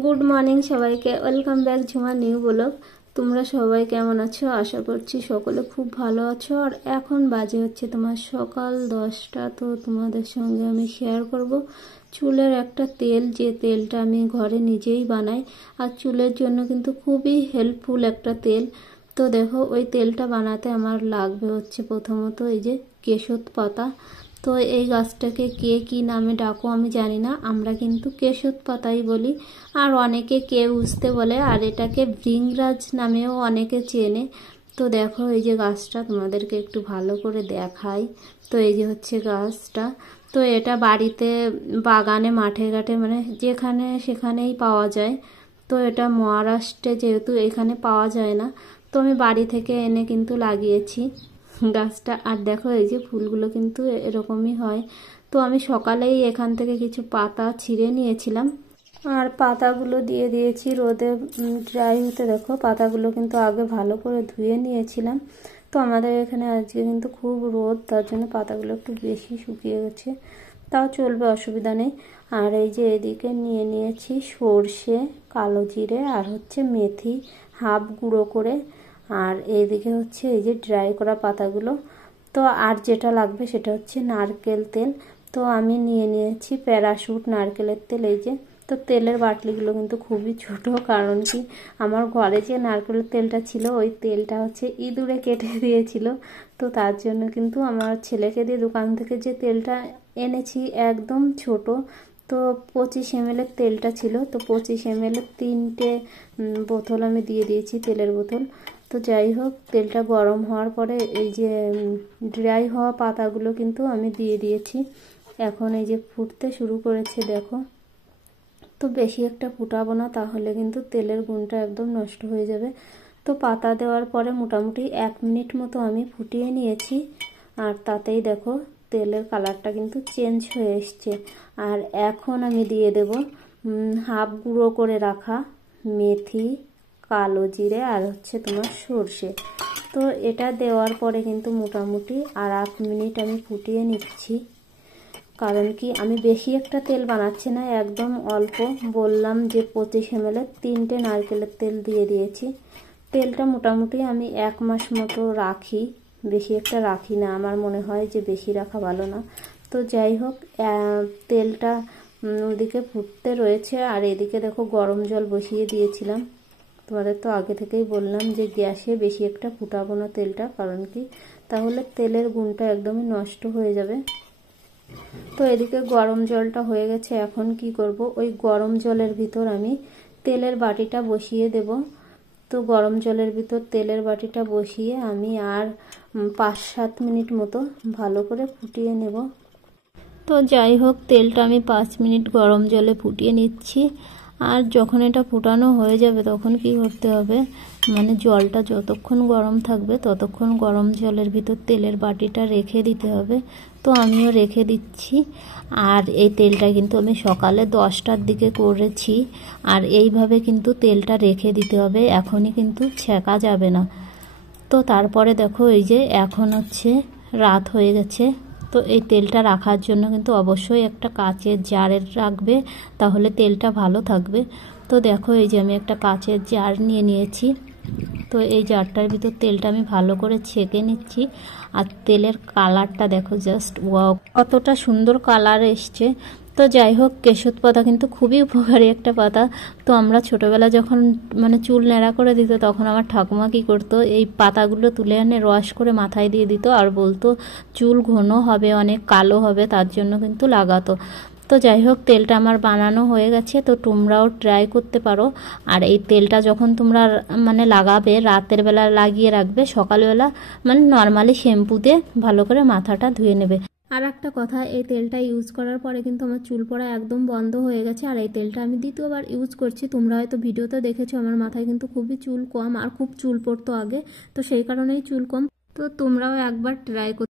Good morning সবাইকে, welcome back Jhuma new blog. তোমরা সবাই কেমন আছো? আশা করছি সকলে খুব ভালো আছো। আর এখন বাজে হচ্ছে তোমার সকাল 10টা। তো তোমাদের সঙ্গে আমি শেয়ার করব চুলের একটা তেল, যে তেলটা আমি ঘরে নিজেই বানাই। আর চুলের জন্য কিন্তু খুবই হেল্পফুল একটা তেল। তো দেখো, ওই তেলটা বানাতে আমার লাগবে হচ্ছে প্রথমত এই যে কেশর পাতা। তো এই গাছটাকে কে কি নামে ডাকো আমি জানি না, আমরা কিন্তু কেশর পাতাই বলি। আর অনেকে উস্তে বলে, আর এটাকে ভৃঙ্গরাজ নামেও অনেকে চেনে। তো দেখো এই যে গাছটা তোমাদেরকে একটু ভালো করে দেখাই। তো এই যে হচ্ছে গাছটা। তো এটা বাড়িতে, বাগানে, মাঠে ঘাটে, মানে যেখানে সেখানেই পাওয়া যায়। তো এটা মহারাষ্ট্রে, যেহেতু এখানে পাওয়া যায় না, তো আমি বাড়ি থেকে এনে কিন্তু লাগিয়েছি গাছটা। আর দেখো এই যে ফুলগুলো কিন্তু এরকমই হয়। তো আমি সকালেই এখান থেকে কিছু পাতা ছিঁড়ে নিয়েছিলাম, আর পাতাগুলো দিয়ে দিয়েছি রোদে ড্রাই হতে। দেখো পাতাগুলো কিন্তু আগে ভালো করে ধুয়ে নিয়েছিলাম। তো আমাদের এখানে আজকে কিন্তু খুব রোদ, তার জন্য পাতাগুলো একটু বেশি শুকিয়ে গেছে, তাও চলবে, অসুবিধা নেই। আর এই যে এদিকে নিয়ে নিয়েছি সর্ষে, কালো জিরে আর হচ্ছে মেথি হাফ গুঁড়ো করে। আর এইদিকে হচ্ছে এই যে ড্রাই করা পাতাগুলো। তো আর যেটা লাগবে সেটা হচ্ছে নারকেল তেল। তো আমি নিয়ে নিয়েছি প্যারাশুট নারকেলের তেল। এই যে, তো তেলের বাটলিগুলো কিন্তু খুবই ছোট, কারণ কি আমার ঘরে যে নারকেলের তেলটা ছিল ওই তেলটা হচ্ছে ইঁদুরে কেটে দিয়েছিল। তো তার জন্য কিন্তু আমার ছেলেকে দিয়ে দোকান থেকে যে তেলটা এনেছি একদম ছোট। তো 25 ml তেলটা ছিল, তো 25 ml 3টে বোতল আমি দিয়ে দিয়েছি, তেলের বোতল। তো যাই হোক, তেলটা গরম হওয়ার পরে এই যে ড্রাই হওয়া পাতাগুলো কিন্তু আমি দিয়ে দিয়েছি। এখন এই যে ফুটতে শুরু করেছে দেখো। তো বেশি একটা ফুটাবো না, তাহলে কিন্তু তেলের গুণটা একদম নষ্ট হয়ে যাবে। তো পাতা দেওয়ার পরে মোটামুটি 1 মিনিট মতো আমি ফুটিয়ে নিয়েছি। আর তাতেই দেখো তেলের কালারটা কিন্তু চেঞ্জ হয়ে এসছে। আর এখন আমি দিয়ে দেব হাফ গুঁড়ো করে রাখা মেথি, কালো জিরে আর হচ্ছে তোমার সর্ষে। তো এটা দেওয়ার পরে কিন্তু মোটামুটি আর 1 মিনিট আমি ফুটিয়ে নিচ্ছি। কারণ কি আমি বেশি একটা তেল বানাচ্ছি না, একদম অল্প। বললাম যে 25 ml 3টে নারকেলের তেল দিয়ে দিয়েছি। তেলটা মোটামুটি আমি 1 মাস মতো রাখি, বেশি একটা রাখি না, আমার মনে হয় যে বেশি রাখা ভালো না। তো যাই হোক, তেলটা ওদিকে ফুটতে রয়েছে। আর এদিকে দেখো গরম জল বসিয়ে দিয়েছিলাম। তোমাদের তো আগে থেকেই বললাম যে গ্যাসে বেশি একটা ফুটাবো না তেলটা, কারণ কি তাহলে তেলের গুণটা একদমই নষ্ট হয়ে যাবে। তো এদিকে গরম জলটা হয়ে গেছে। এখন কি করব, ওই গরম জলের ভিতর আমি তেলের বাটিটা বসিয়ে দেব। তো গরম জলের ভিতর তেলের বাটিটা বসিয়ে আমি আর 5-7 মিনিট মতো ভালো করে ফুটিয়ে নেব। তো যাই হোক, তেলটা আমি 5 মিনিট গরম জলে ফুটিয়ে নিচ্ছি। আর যখন এটা ফুটানো হয়ে যাবে তখন কি করতে হবে, মানে জলটা যতক্ষণ গরম থাকবে ততক্ষণ গরম জলের ভিতর তেলের বাটিটা রেখে দিতে হবে। তো আমিও রেখে দিচ্ছি। আর এই তেলটা কিন্তু আমি সকালে 10টার দিকে করেছি। আর এইভাবে কিন্তু তেলটা রেখে দিতে হবে, এখনই কিন্তু ছেঁকা যাবে না। তো তারপরে দেখো এই যে এখন হচ্ছে রাত হয়ে গেছে। তো এই তেলটা রাখার জন্য কিন্তু অবশ্যই একটা কাচের জারে রাখবে, তাহলে তেলটা ভালো থাকবে। তো দেখো এই যে আমি একটা কাচের জার নিয়ে নিয়েছি। তো এই জারটার ভিতর তেলটা আমি ভালো করে ছেঁকে নিচ্ছি। আর তেলের কালারটা দেখো, জাস্ট ওয়াও, কতটা সুন্দর কালার এসছে। তো যাই হোক, কেশর পাতা কিন্তু খুবই উপকারী একটা পাতা। তো আমরা ছোটোবেলা যখন মানে চুল ন্যাড়া করে দিত, তখন আমার ঠাকুমা কী করতো, এই পাতাগুলো তুলে এনে রস করে মাথায় দিয়ে দিত, আর বলতো চুল ঘন হবে, অনেক কালো হবে, তার জন্য কিন্তু লাগাতো। তো যাই হোক, তেলটা আমার বানানো হয়ে গেছে। তো তোমরাও ট্রাই করতে পারো। আর এই তেলটা যখন তোমরা মানে লাগাবে, রাতের বেলা লাগিয়ে রাখবে, সকালবেলা মানে নর্মালি শ্যাম্পু দিয়ে ভালো করে মাথাটা ধুয়ে নেবে। আর একটা কথা, এই তেলটা ইউজ করার পরে কিন্তু আমার চুল পড়া একদম বন্ধ হয়ে গেছে। আর এই তেলটা আমি দ্বিতীয়বার ইউজ করছি। তোমরা হয়তো ভিডিওতে দেখেছো আমার মাথায় কিন্তু খুবই চুল কম, আর খুব চুল পড়তো আগে, তো সেই কারণেই চুল কম। তো তোমরাও একবার ট্রাই করতে